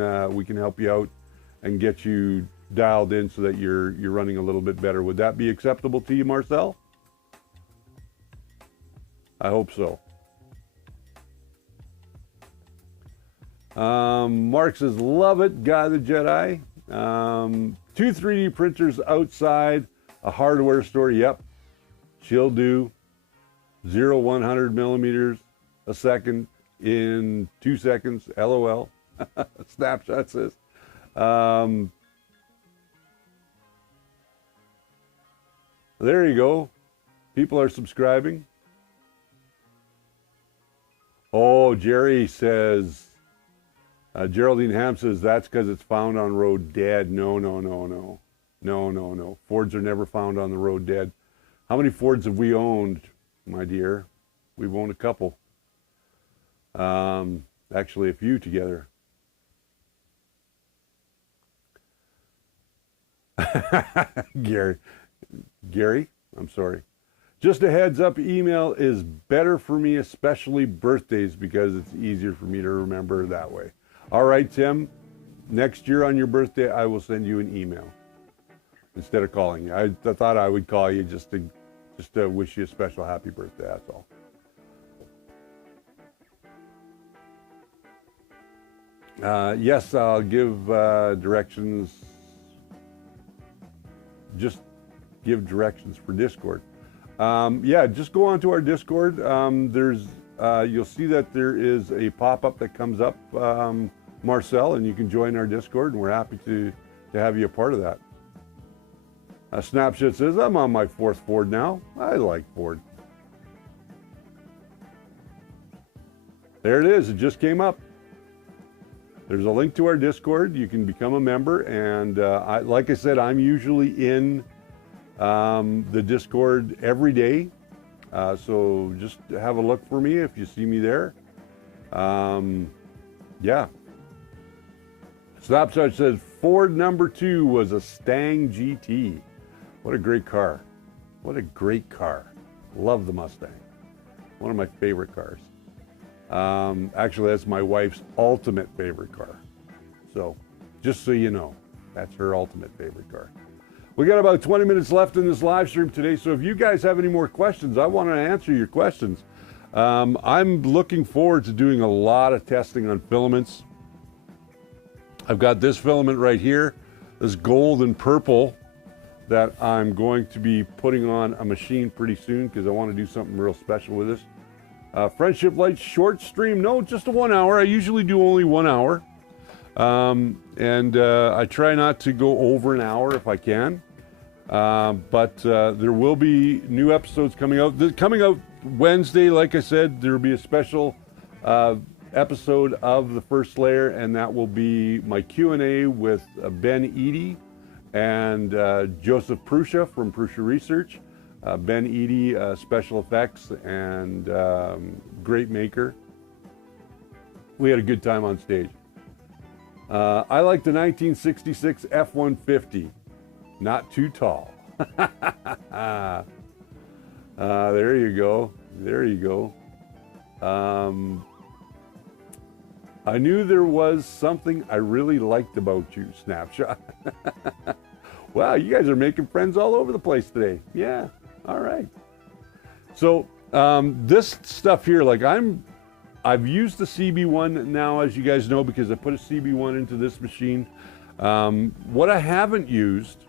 help you out and get you dialed in so that you're running a little bit better. Would that be acceptable to you, Marcel? I hope so. Mark says, love it, Guy the Jedi. 2 3D printers outside a hardware store. Yep, she'll do 0 100 millimeters a second in 2 seconds. LOL. Snapshot says. There you go. People are subscribing. Oh, Jerry says, Geraldine Ham says, that's because it's found on road dead. No, no, no, no. No, no, no. Fords are never found on the road dead. How many Fords have we owned, my dear? We've owned a couple. Actually, a few together. Gary, I'm sorry. Just a heads up, email is better for me, especially birthdays, because it's easier for me to remember that way. All right, Tim, next year on your birthday, I will send you an email instead of calling you. I thought I would call you just to wish you a special happy birthday, that's all. Yes, I'll give directions. Just give directions for Discord. Yeah, just go on to our Discord. You'll see that there is a pop-up that comes up, Marcel, and you can join our Discord, and we're happy to have you a part of that. Snapshot says, I'm on my 4th Ford now. I like Ford. There it is. It just came up. There's a link to our Discord. You can become a member, and like I said, I'm usually in the Discord every day, so just have a look for me if you see me there. Yeah. Snapshot says Ford number 2 was a Stang GT. What a great car. What a great car. Love the Mustang. One of my favorite cars. Actually, that's my wife's ultimate favorite car. So, just so you know. That's her ultimate favorite car. We got about 20 minutes left in this live stream today, so if you guys have any more questions, I want to answer your questions. I'm looking forward to doing a lot of testing on filaments. I've got this filament right here, this gold and purple, that I'm going to be putting on a machine pretty soon because I want to do something real special with this. Friendship Lights short stream, no, just a 1 hour. I usually do only 1 hour. I try not to go over an hour if I can. But there will be new episodes coming out. Coming out Wednesday, like I said, there will be a special episode of The First Layer, and that will be my Q&A with Ben Eady and Joseph Prussia from Prussia Research. Ben Eady, special effects and great maker. We had a good time on stage. I like the 1966 F-150. Not too tall. There you go. There you go. I knew there was something I really liked about you, Snapshot. Wow, you guys are making friends all over the place today. Yeah, all right. So this stuff here, like I've used the CB1 now, as you guys know, because I put a CB1 into this machine. What I haven't used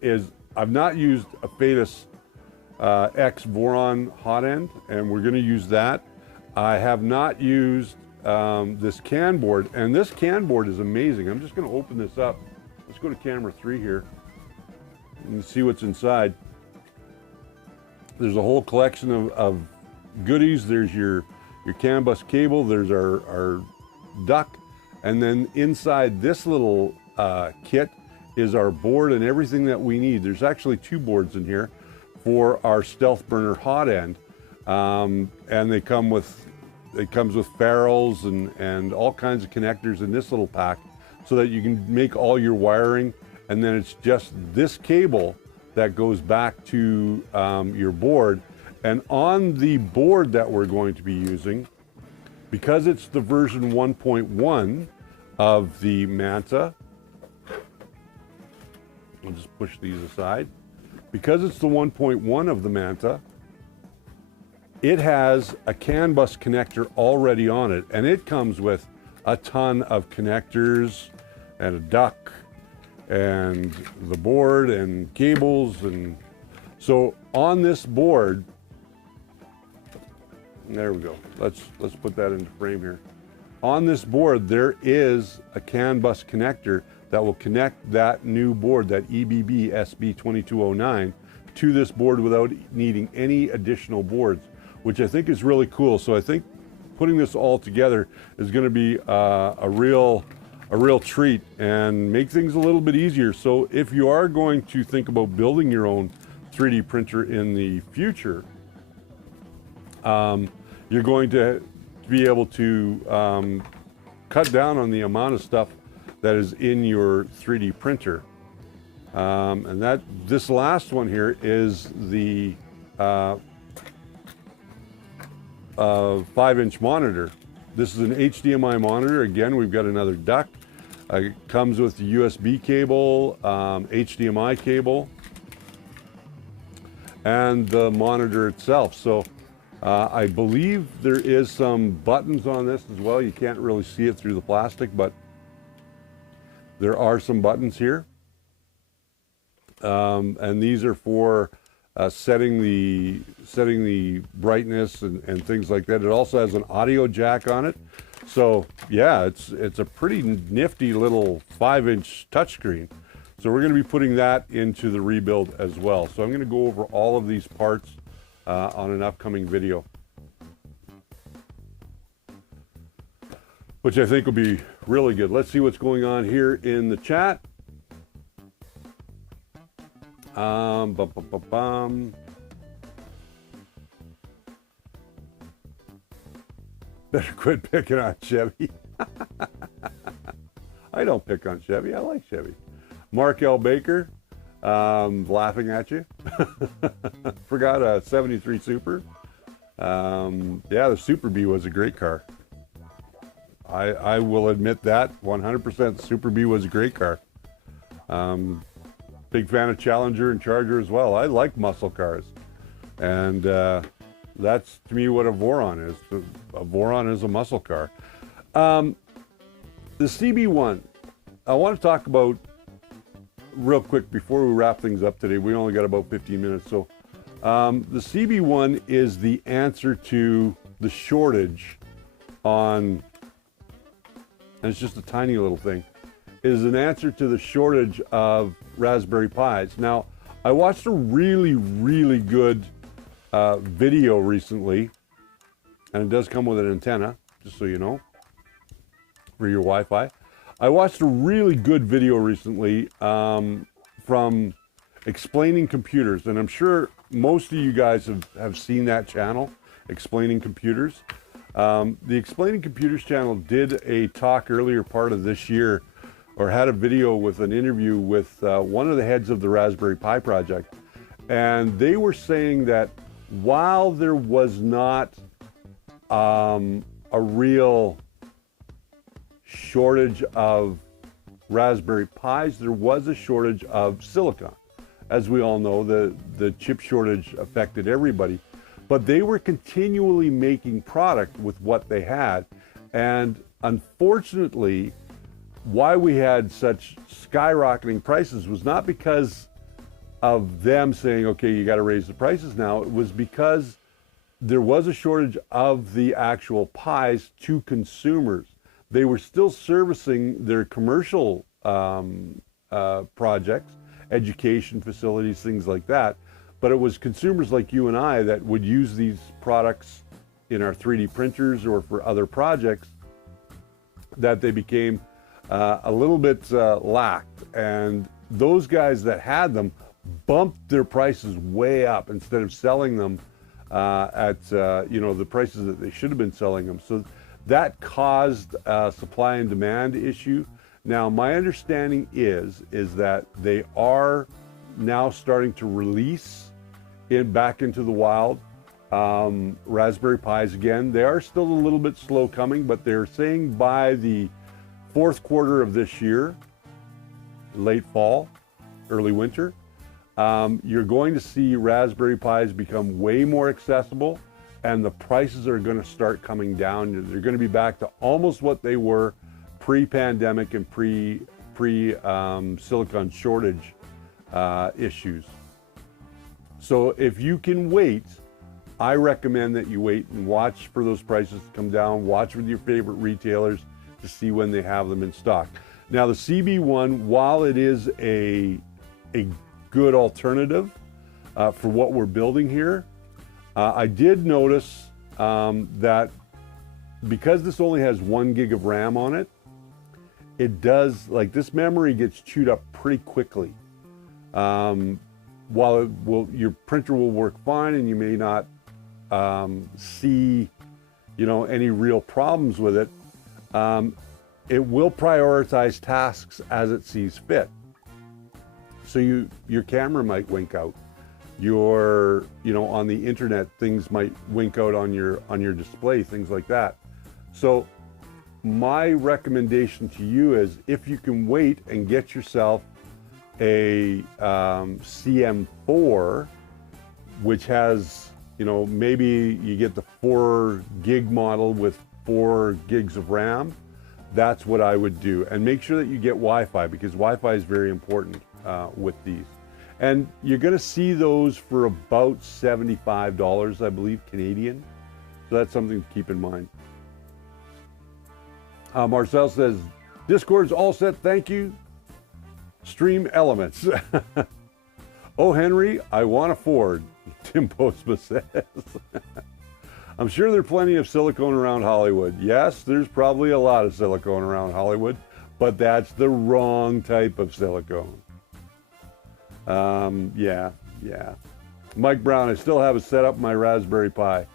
is I've not used a Fadus X Voron hot end, and we're going to use that. I have not used this can board, and this can board is amazing. I'm just going to open this up. Let's go to camera 3 here and see what's inside. There's a whole collection of goodies. There's your CAN bus cable. There's our duct, and then inside this little kit is our board and everything that we need. There's actually 2 boards in here for our stealth burner hot end, and it comes with ferrules and all kinds of connectors in this little pack, so that you can make all your wiring, and then it's just this cable that goes back to your board. And on the board that we're going to be using, because it's the version 1.1 of the Manta, I'll just push these aside. Because it's the 1.1 of the Manta, it has a CAN bus connector already on it, and it comes with a ton of connectors and a duct and the board and cables. And so on this board, there we go. Let's put that into frame here. On this board, there is a CAN bus connector that will connect that new board, that EBB SB2209, to this board without needing any additional boards, which I think is really cool. So I think putting this all together is going to be a real treat and make things a little bit easier. So if you are going to think about building your own 3D printer in the future, you're going to be able to cut down on the amount of stuff that is in your 3D printer. And this last one here is the 5-inch monitor. This is an HDMI monitor. Again, we've got another duct. It comes with the USB cable, HDMI cable, and the monitor itself. So I believe there is some buttons on this as well. You can't really see it through the plastic, but there are some buttons here. And these are for setting the brightness and things like that. It also has an audio jack on it. So yeah, it's a pretty nifty little 5-inch touchscreen. So we're going to be putting that into the rebuild as well. So I'm going to go over all of these parts on an upcoming video, which I think will be really good. Let's see what's going on here in the chat. Better quit picking on Chevy. I don't pick on Chevy. I like Chevy. Mark L. Baker, laughing at you. Forgot a 73 Super. Yeah, the Super Bee was a great car. I will admit that 100%. Super Bee was a great car. Big fan of Challenger and Charger as well. I like muscle cars, and that's to me what a Voron is. A Voron is a muscle car. The CB1, I want to talk about real quick before we wrap things up today. We only got about 15 minutes, so the CB1 is the answer to the shortage on, and it's just a tiny little thing, is an answer to the shortage of Raspberry Pis. Now, I watched a really, really good video recently, and it does come with an antenna, just so you know, for your Wi-Fi. I watched a really good video recently from Explaining Computers, and I'm sure most of you guys have seen that channel, Explaining Computers. The Explaining Computers channel did a talk earlier part of this year, or had a video with an interview with one of the heads of the Raspberry Pi project. And they were saying that while there was not a real shortage of Raspberry Pis, there was a shortage of silicon. As we all know, the chip shortage affected everybody, but they were continually making product with what they had. And unfortunately, why we had such skyrocketing prices was not because of them saying, okay, you got to raise the prices now. It was because there was a shortage of the actual Pis to consumers. They were still servicing their commercial projects, education facilities, things like that. But it was consumers like you and I that would use these products in our 3D printers or for other projects that they became a little bit lacked. And those guys that had them bumped their prices way up instead of selling them at the prices that they should have been selling them. So that caused a supply and demand issue. Now, my understanding is that they are now starting to release back into the wild Raspberry Pis again. They are still a little bit slow coming, but they're saying by the fourth quarter of this year, late fall, early winter, you're going to see Raspberry Pis become way more accessible, and the prices are going to start coming down. They're going to be back to almost what they were pre-pandemic and pre-silicon shortage issues. So if you can wait, I recommend that you wait and watch for those prices to come down. Watch with your favorite retailers to see when they have them in stock. Now, the CB1, while it is a good alternative for what we're building here, I did notice that because this only has 1 gig of RAM on it, it does, like, this memory gets chewed up pretty quickly. While your printer will work fine and you may not see, any real problems with it, it will prioritize tasks as it sees fit. So your camera might wink out. On the internet, things might wink out on your display, things like that. So my recommendation to you is, if you can wait and get yourself a CM4, which has, maybe you get the 4 gig model with 4 gigs of RAM, that's what I would do. And make sure that you get Wi-Fi, because Wi-Fi is very important with these. And you're going to see those for about $75, I believe, Canadian. So that's something to keep in mind. Marcel says, Discord's all set, thank you. Stream elements. Oh, Henry, I want a Ford, Tim Postma says. I'm sure there's plenty of silicone around Hollywood. Yes, there's probably a lot of silicone around Hollywood, but that's the wrong type of silicone. Yeah. Mike Brown, I still haven't set up my Raspberry Pi.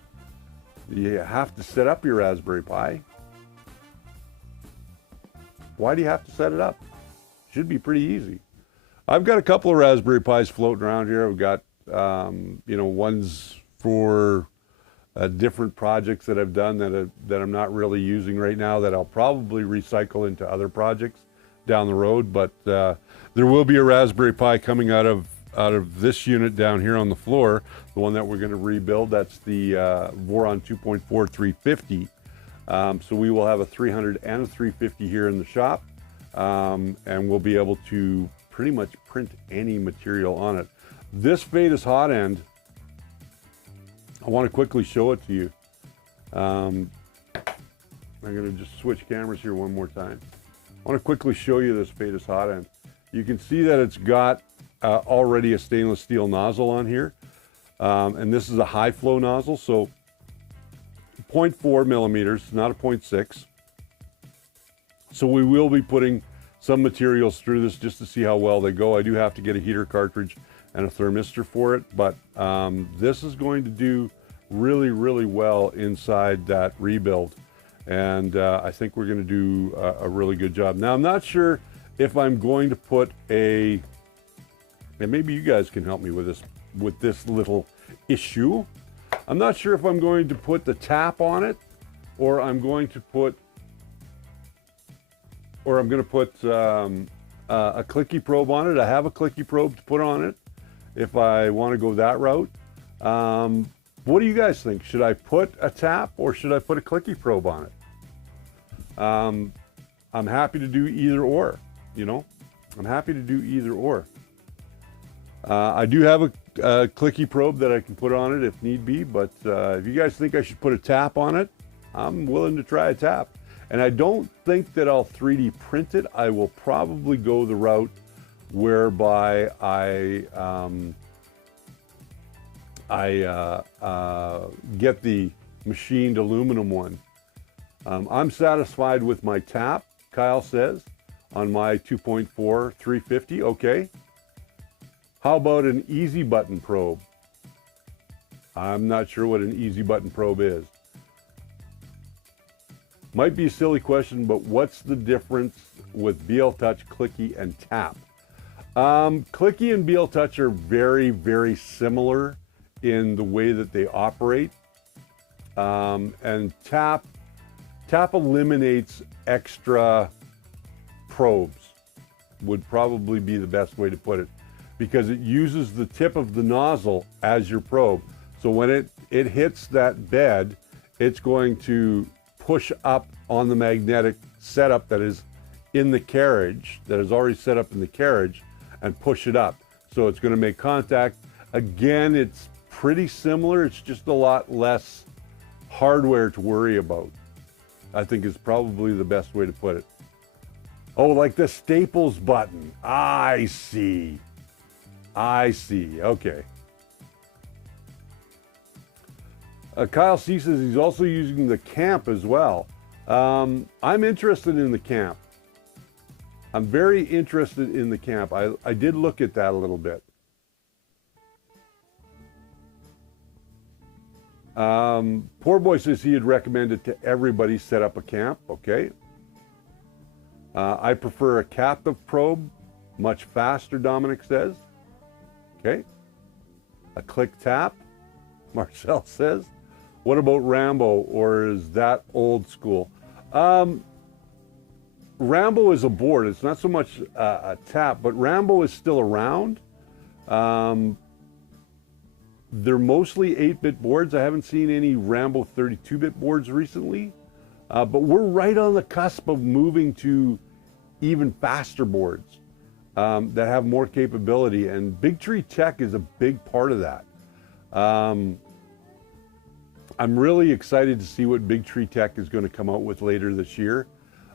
You have to set up your Raspberry Pi. Why do you have to set it up? Should be pretty easy. I've got a couple of Raspberry Pis floating around here. I've got, ones for different projects that I've done that I'm not really using right now that I'll probably recycle into other projects down the road. But there will be a Raspberry Pi coming out of this unit down here on the floor, the one that we're going to rebuild. That's the Voron 2.4 350. So we will have a 300 and a 350 here in the shop, and we'll be able to pretty much print any material on it. This Fadus hot end, I want to quickly show it to you. I'm going to just switch cameras here one more time. I want to quickly show you this Fadus hot end. You can see that it's got already a stainless steel nozzle on here, and this is a high flow nozzle, so 0.4 millimeters, not a 0.6. So we will be putting some materials through this just to see how well they go. I do have to get a heater cartridge and a thermistor for it, but this is going to do really, really well inside that rebuild. And I think we're going to do a really good job. Now, I'm not sure if I'm going to put and maybe you guys can help me with this little issue. I'm not sure if I'm going to put the tap on it, or I'm going to put a clicky probe on it. I have a clicky probe to put on it if I want to go that route. What do you guys think? Should I put a tap or should I put a clicky probe on it? I'm happy to do either or, you know. I'm happy to do either or. I do have a clicky probe that I can put on it if need be, but if you guys think I should put a tap on it, I'm willing to try a tap. And I don't think that I'll 3D print it. I will probably go the route whereby I get the machined aluminum one. I'm satisfied with my tap, Kyle says, on my 2.4 350. Okay. How about an easy button probe? I'm not sure what an easy button probe is. Might be a silly question, but what's the difference with BL Touch, clicky, and tap? Clicky and BL Touch are very, very similar in the way that they operate. And tap eliminates extra probes, would probably be the best way to put it, because it uses the tip of the nozzle as your probe. So when it hits that bed, it's going to push up on the magnetic setup that is in the carriage, that is already set up in the carriage, and push it up. So it's going to make contact. Again, it's pretty similar. It's just a lot less hardware to worry about, I think is probably the best way to put it. Oh, like the Staples button. I see. Okay. Kyle C says he's also using the camp as well. I'm interested in the camp. I'm very interested in the camp. I did look at that a little bit. Poor Boy says he had recommended to everybody set up a camp. Okay. I prefer a captive probe, much faster, Dominic says. Okay. A click tap, Marcel says. What about Rambo, or is that old school? Rambo is a board. It's not so much a tap, but Rambo is still around. They're mostly 8-bit boards. I haven't seen any Rambo 32-bit boards recently, but we're right on the cusp of moving to even faster boards that have more capability, and Big Tree Tech is a big part of that. I'm really excited to see what Big Tree Tech is going to come out with later this year.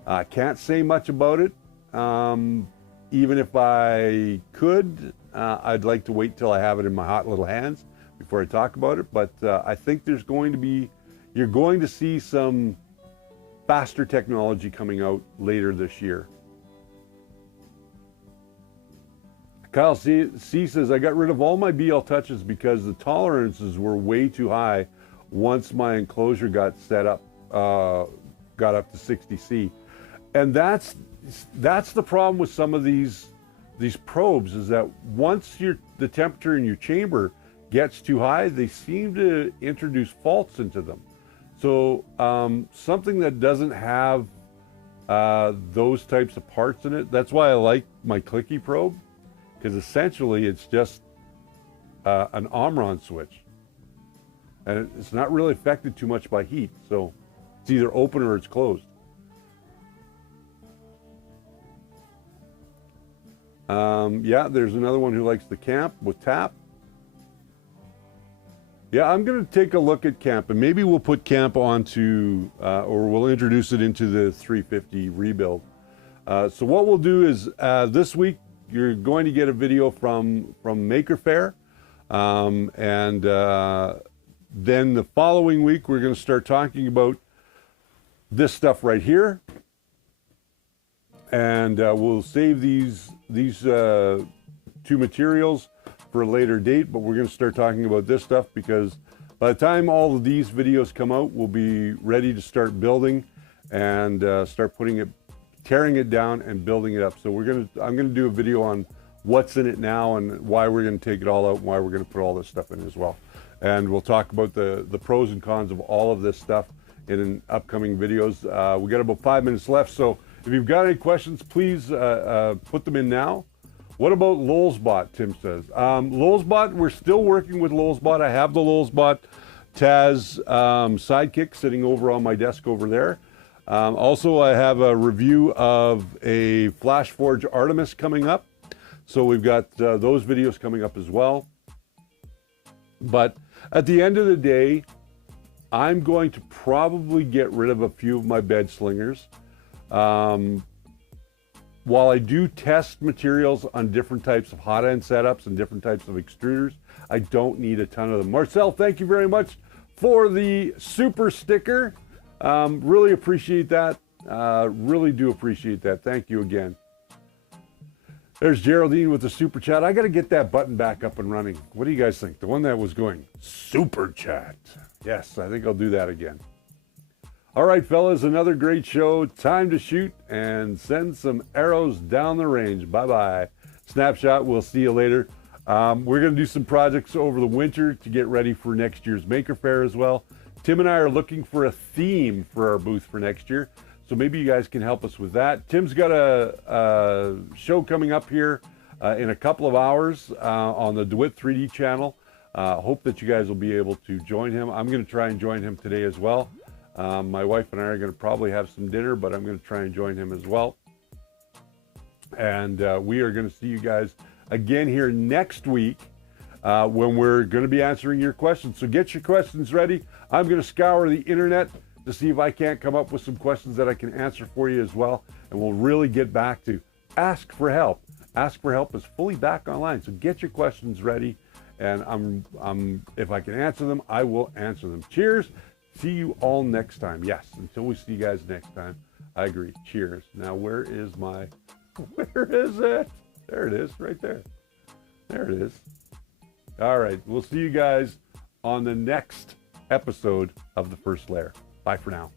I can't say much about it. Even if I could, I'd like to wait till I have it in my hot little hands before I talk about it. But I think you're going to see some faster technology coming out later this year. Kyle C says, I got rid of all my BL Touches because the tolerances were way too high once my enclosure got set up, got up to 60C. And that's the problem with some of these probes, is that once the temperature in your chamber gets too high, they seem to introduce faults into them. So something that doesn't have those types of parts in it, that's why I like my clicky probe, because essentially it's just an Omron switch. And it's not really affected too much by heat, so it's either open or it's closed. Yeah, there's another one who likes the camp with tap. Yeah, I'm going to take a look at camp, and maybe we'll put camp onto, or we'll introduce it into the 350 rebuild. So what we'll do is this week you're going to get a video from Faire, and then the following week we're going to start talking about this stuff right here, and we'll save these two materials for a later date, but we're going to start talking about this stuff because by the time all of these videos come out, we'll be ready to start building and start tearing it down and building it up. So I'm going to do a video on what's in it now and why we're going to take it all out and why we're going to put all this stuff in as well. And we'll talk about the pros and cons of all of this stuff in upcoming videos. We got about 5 minutes left, so if you've got any questions, please put them in now. What about Lowellsbot, Tim says. Lowellsbot, we're still working with Lowellsbot. I have the Lowellsbot Taz Sidekick sitting over on my desk over there. Also, I have a review of a FlashForge Artemis coming up. So we've got those videos coming up as well. But at the end of the day, I'm going to probably get rid of a few of my bed slingers. While I do test materials on different types of hot end setups and different types of extruders, I don't need a ton of them. Marcel, thank you very much for the super sticker. Really appreciate that. Really do appreciate that. Thank you again. There's Geraldine with the super chat. I got to get that button back up and running. What do you guys think? The one that was going super chat. Yes, I think I'll do that again. All right, fellas, another great show. Time to shoot and send some arrows down the range. Bye-bye. Snapshot, we'll see you later. We're going to do some projects over the winter to get ready for next year's Maker Faire as well. Tim and I are looking for a theme for our booth for next year, so maybe you guys can help us with that. Tim's got a show coming up here in a couple of hours on the DeWitt 3D channel. Hope that you guys will be able to join him. I'm going to try and join him today as well. My wife and I are going to probably have some dinner, but I'm going to try and join him as well. And we are going to see you guys again here next week when we're going to be answering your questions. So get your questions ready. I'm going to scour the internet to see if I can't come up with some questions that I can answer for you as well. And we'll really get back to Ask for Help. Ask for Help is fully back online. So get your questions ready. And if I can answer them, I will answer them. Cheers. See you all next time. Yes, until we see you guys next time. I agree. Cheers. Now, where is it? There it is, right there. There it is. All right, we'll see you guys on the next episode of The First Layer. Bye for now.